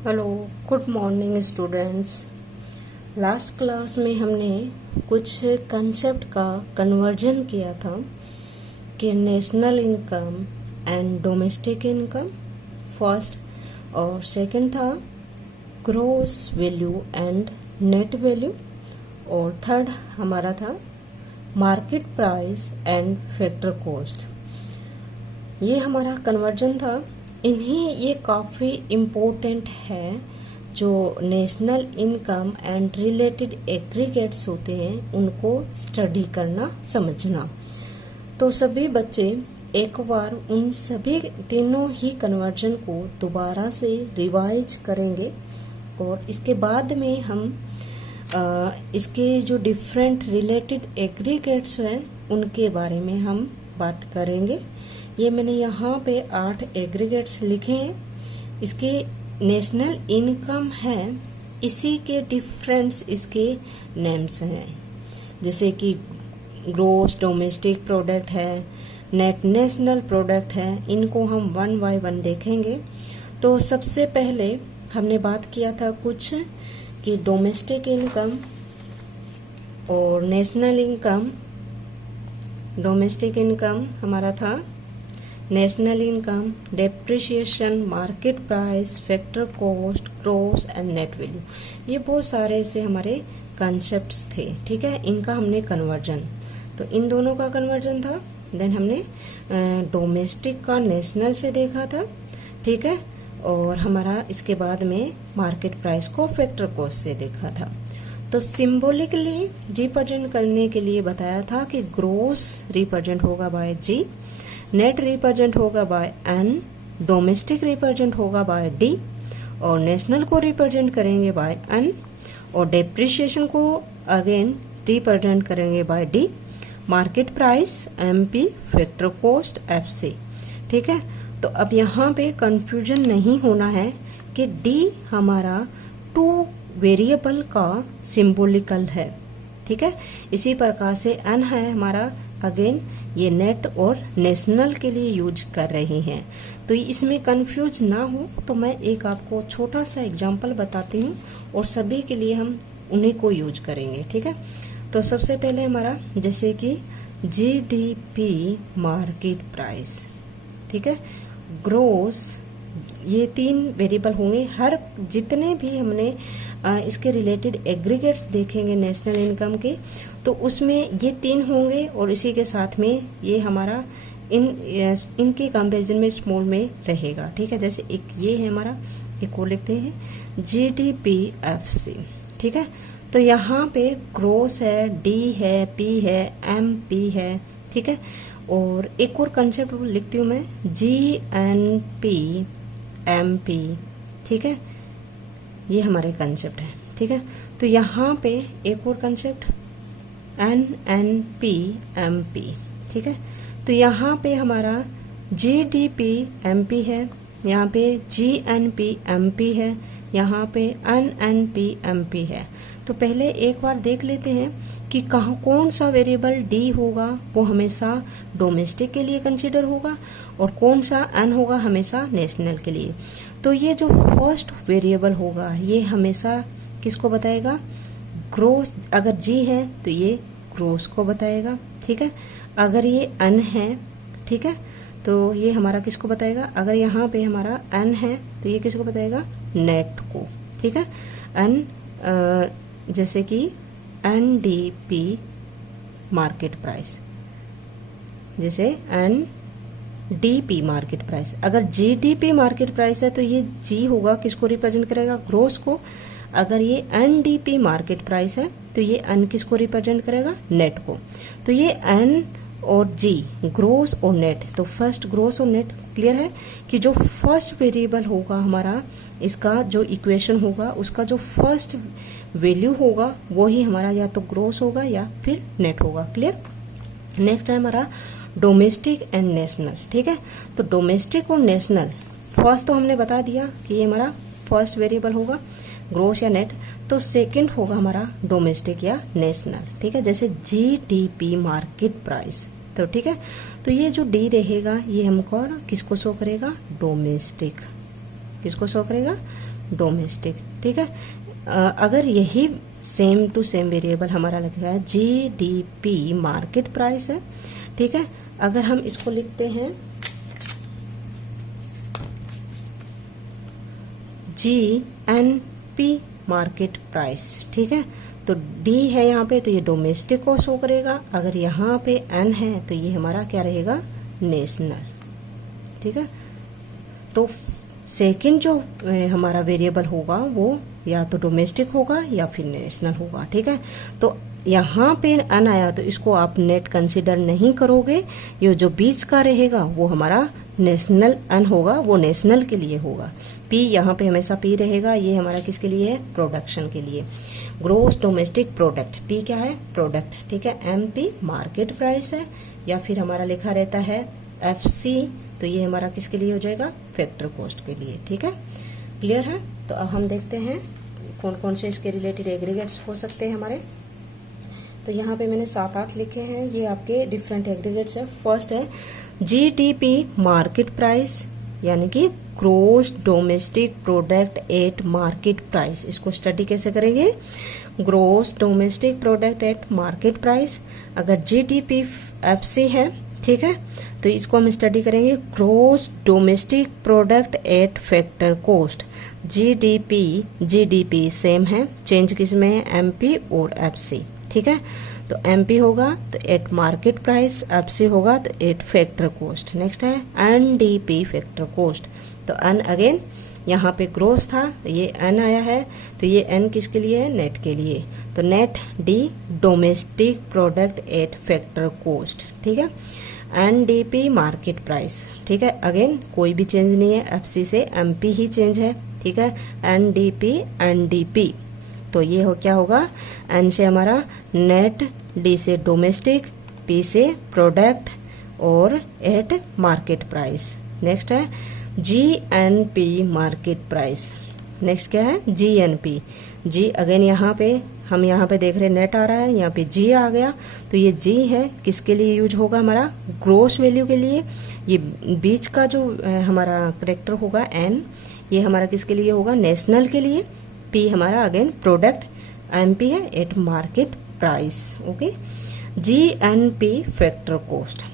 Hello, good morning students. Last class में हमने कुछ कंसेप्ट का कन्वर्जन किया था कि national income and domestic income first, और सेकंड था gross value and net value, और थर्ड हमारा था market price and factor cost. ये हमारा कन्वर्जन था। इन्हीं ये काफ़ी इम्पोर्टेंट है। जो national income and related aggregates होते हैं उनको स्टडी करना, समझना। तो सभी बच्चे एक बार उन सभी तीनों ही कन्वर्जन को दोबारा से रिवाइज करेंगे, और इसके बाद में हम इसके जो डिफरेंट रिलेटेड एग्रीगेट्स हैं उनके बारे में हम बात करेंगे। ये मैंने यहाँ पे 8 एग्रीगेट्स लिखे हैं। इसके नेशनल इनकम है, इसी के डिफरेंट्स इसके नेम्स हैं, जैसे कि ग्रोस डोमेस्टिक प्रोडक्ट है, नेट नेशनल प्रोडक्ट है। इनको हम वन बाय वन देखेंगे। तो सबसे पहले हमने बात किया था कुछ कि डोमेस्टिक इनकम और नेशनल इनकम। डोमेस्टिक इनकम हमारा था national income, depreciation, market price, factor cost, gross and net value. ये बहुत सारे ऐसे हमारे कॉन्सेप्ट्स थे। ठीक है, इनका हमने कन्वर्जन, तो इन दोनों का कन्वर्जन था। देन हमने डोमेस्टिक का नेशनल से देखा था। ठीक है, और हमारा इसके बाद में मार्केट प्राइस को फैक्टर कॉस्ट से देखा था। तो सिंबॉलिकली रिप्रेजेंट करने के लिए बताया था कि ग्रोस रिप्रेजेंट होगा बाय जी, नेट रिप्रेजेंट होगा बाय एन, डोमेस्टिक रिप्रेजेंट होगा बाय डी, और नेशनल को रिप्रेजेंट करेंगे बाय एन, और डेप्रिसिएशन को अगेन रिप्रेजेंट करेंगे by D, market price M P, factor cost F C. ठीक है, तो अब यहाँ पे कंफ्यूजन नहीं होना है कि डी हमारा 2 वेरिएबल का सिंबॉलिकल है। ठीक है, इसी प्रकार से एन है हमारा, अगेन ये नेट और नेशनल के लिए यूज कर रहे हैं। तो इसमें कंफ्यूज ना हो तो मैं एक आपको छोटा सा एग्जांपल बताती हूँ, और सभी के लिए हम उन्हीं को यूज करेंगे। ठीक है, तो सबसे पहले हमारा जैसे कि जीडीपी मार्केट प्राइस। ठीक है, ग्रोस, ये 3 वेरिएबल होंगे। हर जितने भी हमने इसके रिलेटेड एग्रीगेट्स देखेंगे नेशनल इनकम के, तो उसमें ये 3 होंगे, और इसी के साथ में ये हमारा इनके कंपैरिजन में स्मॉल में रहेगा। ठीक है, जैसे एक ये है हमारा, एक और लिखते हैं GDPFC। ठीक है, तो यहाँ पे ग्रोस है, डी है, पी है, एम पी है। ठीक है, और एक और कंसेप्ट लिखती हूँ मैं, GNP MP। ठीक है, ये हमारे कंसेप्ट है। ठीक है, तो यहाँ पे एक और कंसेप्ट NNP MP। ठीक है, तो यहाँ पे हमारा GDP MP है, यहाँ पे GNP MP है, यहाँ पे NNP MP है। तो पहले एक बार देख लेते हैं कि कहाँ कौन सा वेरिएबल डी होगा वो हमेशा डोमेस्टिक के लिए कंसीडर होगा, और कौन सा एन होगा हमेशा नेशनल के लिए। तो ये जो फर्स्ट वेरिएबल होगा ये हमेशा किसको बताएगा? ग्रोस। अगर जी है तो ये ग्रोस को बताएगा। ठीक है, अगर ये एन है, ठीक है, तो ये हमारा किसको बताएगा? अगर यहाँ पे हमारा एन है तो ये किसको बताएगा? नेट को। ठीक है, एन जैसे कि NDP मार्केट प्राइस, जैसे NDP मार्केट प्राइस। अगर GDP मार्केट प्राइस है तो ये G होगा, किसको रिप्रेजेंट करेगा? ग्रोस को। अगर ये NDP मार्केट प्राइस है तो ये N किसको रिप्रेजेंट करेगा? नेट को। तो ये N और G, ग्रोस और नेट। तो फर्स्ट ग्रोस और नेट क्लियर है कि जो फर्स्ट वेरिएबल होगा हमारा, इसका जो इक्वेशन होगा उसका जो फर्स्ट वैल्यू होगा वही हमारा या तो ग्रोस होगा या फिर नेट होगा। क्लियर। नेक्स्ट है हमारा डोमेस्टिक एंड नेशनल। ठीक है, तो डोमेस्टिक और नेशनल, फर्स्ट तो हमने बता दिया कि ये हमारा फर्स्ट वेरिएबल होगा ग्रोस या नेट, तो सेकंड होगा हमारा डोमेस्टिक या नेशनल। ठीक है, जैसे GDP मार्केट प्राइस। तो ठीक है, तो ये जो डी रहेगा ये हमको किसको शो करेगा? डोमेस्टिक। किसको शो करेगा? डोमेस्टिक, ठीक है। अगर यही सेम टू सेम वेरिएबल हमारा लिखा है जीडीपी मार्केट प्राइस है, ठीक है। अगर हम इसको लिखते हैं जीएनपी मार्केट प्राइस, ठीक है, तो डी है यहाँ पे तो ये डोमेस्टिक को शो करेगा, अगर यहाँ पे एन है तो ये हमारा क्या रहेगा, नेशनल, ठीक है। तो सेकंड जो हमारा वेरिएबल होगा वो या तो डोमेस्टिक होगा या फिर नेशनल होगा, ठीक है। तो यहाँ पे एन आया तो इसको आप नेट कंसिडर नहीं करोगे, ये जो बीच का रहेगा वो हमारा नेशनल एन होगा, वो नेशनल के लिए होगा। पी यहाँ पे हमेशा पी रहेगा, ये हमारा किसके लिए है, प्रोडक्शन के लिए। ग्रोस डोमेस्टिक प्रोडक्ट, पी क्या है, प्रोडक्ट, ठीक है। एमपी मार्केट प्राइस है, या फिर हमारा लिखा रहता है एफसी, तो ये हमारा किसके लिए हो जाएगा, फैक्टर कॉस्ट के लिए, ठीक है। क्लियर है। तो अब हम देखते हैं कौन कौन से इसके रिलेटेड एग्रीगेट्स हो सकते हैं हमारे। तो यहाँ पे मैंने 7-8 लिखे हैं, ये आपके डिफरेंट एग्रीगेट्स है। फर्स्ट है जीडीपी मार्केट प्राइस, यानी कि gross domestic product at market price. इसको स्टडी कैसे करेंगे, gross domestic product at market price. अगर जीडीपी एफसी है, ठीक है, तो इसको हम स्टडी करेंगे gross domestic product at factor cost. GDP same है, चेंज किसमें है, एमपी और एफसी, ठीक है। तो एमपी होगा तो एट मार्केट प्राइस, एफसी होगा तो एट फैक्टर कॉस्ट। नेक्स्ट है एनडीपी फैक्टर कॉस्ट, तो एन अगेन यहाँ पे ग्रोस था, ये एन आया है, तो ये एन किसके लिए है, नेट के लिए, तो net D domestic product at factor cost, ठीक है। एनडीपी मार्केट प्राइस, ठीक है, अगेन कोई भी चेंज नहीं है, एफसी से एमपी ही चेंज है, ठीक है। एनडीपी एनडीपी, तो ये हो क्या होगा, एन से हमारा नेट, डी से डोमेस्टिक, पी से प्रोडक्ट और एट मार्केट प्राइस। नेक्स्ट है जीएनपी मार्केट प्राइस। नेक्स्ट क्या है, जीएनपी, जी अगेन यहाँ पे हम यहाँ पे देख रहे हैं नेट आ रहा है, यहाँ पे जी आ गया, तो ये जी है किसके लिए यूज होगा, हमारा ग्रोस वैल्यू के लिए। ये बीच का जो हमारा करेक्टर होगा एन, ये हमारा किसके लिए होगा, नेशनल के लिए। पी हमारा अगेन प्रोडक्ट, एमपी है eight market price, okay. GNP factor cost,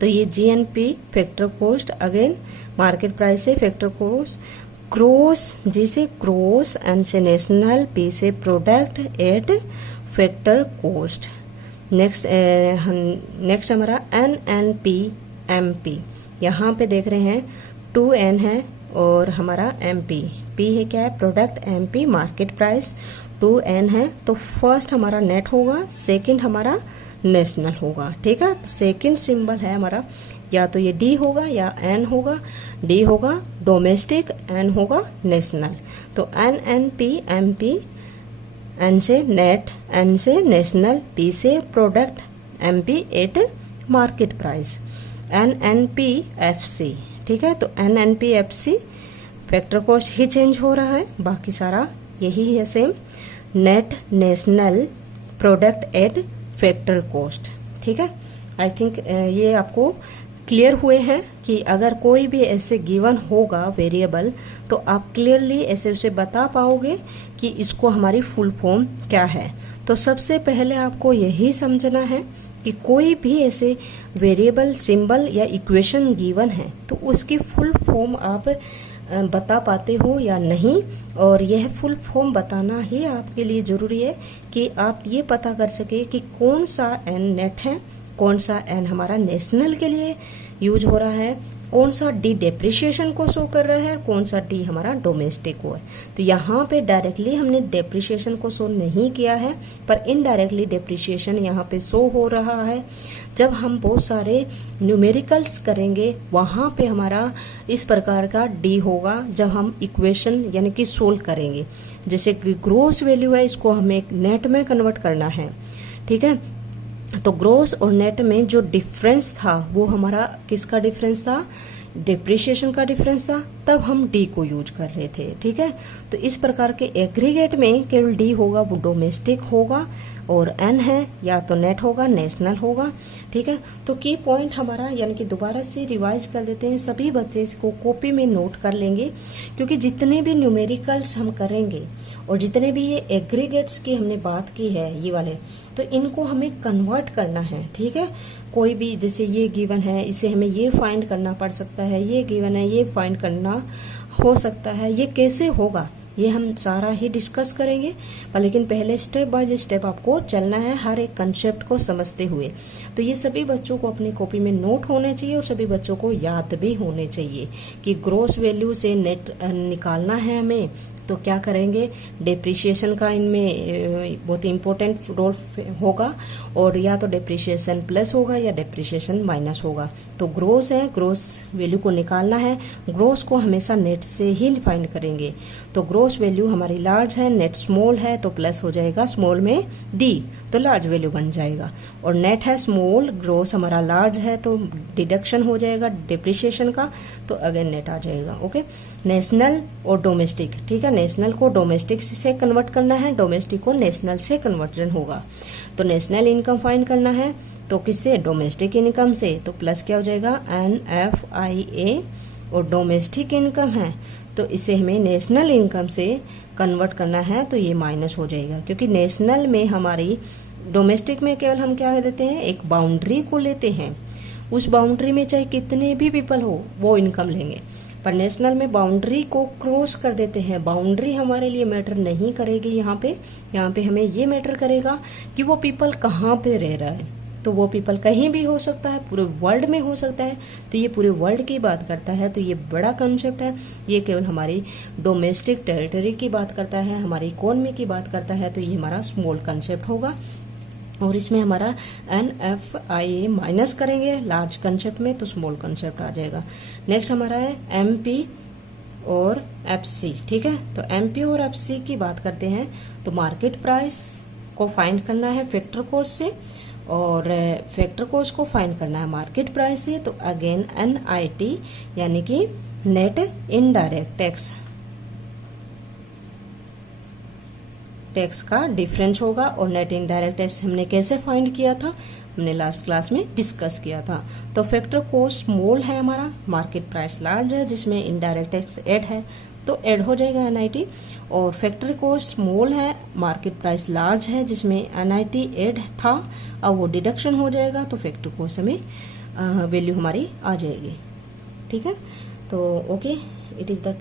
तो ये GNP factor cost again market price से फैक्टर कॉस्ट। ग्रोस, जी से ग्रोस, एन से नेशनल, पी से product at factor cost. Next हमारा एनएनपी एमपी, यहाँ पे देख रहे हैं 2n है और हमारा एमपी, पी है क्या है, product, MP market price, 2n है, तो फर्स्ट हमारा नेट होगा, सेकंड हमारा नेशनल होगा, ठीक है। तो सेकंड सिंबल है हमारा, या तो ये डी होगा या एन होगा, डी होगा डोमेस्टिक, एन होगा नेशनल। तो N N P M P, N से नेट, एन से नेशनल, पी से product, M P at market price. N N P F C, ठीक है, तो N N P F C factor cost ही change हो रहा है, बाकी सारा यही है same, net national product at factor cost, ठीक है। आई थिंक ये आपको क्लियर हुए हैं कि अगर कोई भी ऐसे गिवन होगा वेरिएबल, तो आप क्लियरली ऐसे उसे बता पाओगे कि इसको हमारी फुल फॉर्म क्या है। तो सबसे पहले आपको यही समझना है कि कोई भी ऐसे वेरिएबल, सिंबल या इक्वेशन गिवन है तो उसकी फुल फॉर्म आप बता पाते हो या नहीं, और यह फुल फॉर्म बताना ही आपके लिए जरूरी है कि आप ये पता कर सके कि कौन सा एन नेट है, कौन सा एन हमारा नेशनल के लिए यूज हो रहा है, कौन सा डी डेप्रिसिएशन को शो कर रहा है, कौन सा डी हमारा डोमेस्टिक को है। तो यहाँ पे डायरेक्टली हमने डेप्रिसिएशन को शो नहीं किया है, पर इनडायरेक्टली डेप्रिसिएशन यहाँ पे शो हो रहा है। जब हम बहुत सारे न्यूमेरिकल्स करेंगे वहाँ पे हमारा इस प्रकार का डी होगा, जब हम इक्वेशन यानी कि सोल्व करेंगे। जैसे कि ग्रोस वैल्यू है, इसको हमें नेट में कन्वर्ट करना है, ठीक है। तो ग्रोस और नेट में जो डिफरेंस था वो हमारा किसका डिफरेंस था, डिप्रिसिएशन का डिफरेंस था, तब हम डी को यूज कर रहे थे। ठीक है, तो इस प्रकार के एग्रीगेट में केवल डी होगा वो डोमेस्टिक होगा, और एन है या तो नेट होगा, नेशनल होगा। ठीक है, तो की पॉइंट हमारा यानी कि दोबारा से रिवाइज कर देते हैं, सभी बच्चे इसको कॉपी में नोट कर लेंगे, क्योंकि जितने भी न्यूमेरिकल्स हम करेंगे और जितने भी ये एग्रीगेट्स की हमने बात की है ये वाले, तो इनको हमें कन्वर्ट करना है। ठीक है, कोई भी जैसे ये गिवन है, इसे हमें ये फाइंड करना पड़ सकता है, ये गिवन है, ये फाइंड करना हो सकता है, ये कैसे होगा ये हम सारा ही डिस्कस करेंगे। पर लेकिन पहले स्टेप बाय स्टेप आपको चलना है, हर एक कंसेप्ट को समझते हुए। तो ये सभी बच्चों को अपनी कॉपी में नोट होने चाहिए और सभी बच्चों को याद भी होने चाहिए कि ग्रॉस वैल्यू से नेट निकालना है हमें, तो क्या करेंगे, डिप्रिसिएशन का इनमें बहुत इंपॉर्टेंट रोल होगा, और या तो डिप्रिसिएशन प्लस होगा या डिप्रिसिएशन माइनस होगा। तो ग्रोस है, ग्रोस वैल्यू को निकालना है, ग्रोस को हमेशा नेट से ही फाइंड करेंगे। तो ग्रोस वैल्यू हमारी लार्ज है, नेट स्मॉल है, तो प्लस हो जाएगा स्मॉल में डी, तो लार्ज वैल्यू बन जाएगा। और नेट है स्मॉल, ग्रोस हमारा लार्ज है, तो डिडक्शन हो जाएगा डिप्रिसिएशन का, तो अगेन नेट आ जाएगा। ओके, नेशनल और डोमेस्टिक, ठीक है, नेशनल को डोमेस्टिक से कन्वर्ट करना है, डोमेस्टिक को नेशनल से कन्वर्जन होगा। तो नेशनल इनकम फाइंड करना है तो किससे, डोमेस्टिक इनकम से, तो प्लस क्या हो जाएगा NFIA, और डोमेस्टिक इनकम है तो इसे हमें नेशनल इनकम से कन्वर्ट करना है, तो ये माइनस हो जाएगा, क्योंकि नेशनल में हमारी, डोमेस्टिक में केवल हम क्या देते हैं, एक बाउंड्री को लेते हैं, उस बाउंड्री में चाहे कितने भी पीपल हो वो इनकम लेंगे। पर नेशनल में बाउंड्री को क्रॉस कर देते हैं, बाउंड्री हमारे लिए मैटर नहीं करेगी यहाँ पे हमें ये मैटर करेगा कि वो पीपल कहाँ पे रह रहा है। तो वो पीपल कहीं भी हो सकता है, पूरे वर्ल्ड में हो सकता है, तो ये पूरे वर्ल्ड की बात करता है, तो ये बड़ा कंसेप्ट है। ये केवल हमारी डोमेस्टिक टेरिटरी की बात करता है, हमारी इकोनॉमी की बात करता है, तो ये हमारा स्मॉल कंसेप्ट होगा। और इसमें हमारा NFIA माइनस करेंगे लार्ज कंसेप्ट में, तो स्मॉल कंसेप्ट आ जाएगा। नेक्स्ट हमारा है MP और FC। ठीक है, तो MP और FC की बात करते हैं, तो मार्केट प्राइस को फाइंड करना है फैक्टर कॉस्ट से, और फैक्टर कॉस्ट को फाइंड करना है मार्केट प्राइस से, तो अगेन NIT यानी कि नेट इनडायरेक्ट टैक्स का डिफरेंस होगा। और नेट इनडायरेक्ट टैक्स हमने कैसे फाइंड किया था, हमने लास्ट क्लास में डिस्कस किया था। तो फैक्टर कॉस्ट स्मॉल है हमारा, मार्केट प्राइस लार्ज है जिसमें इनडायरेक्ट टैक्स ऐड है, तो ऐड हो जाएगा NIT। और फैक्टर कॉस्ट स्मॉल है, मार्केट प्राइस लार्ज है जिसमें NIT ऐड था, अब वो डिडक्शन हो जाएगा, तो फैक्टर कॉस्ट हमें वैल्यू हमारी आ जाएगी। ठीक है, तो ओके, इट इज द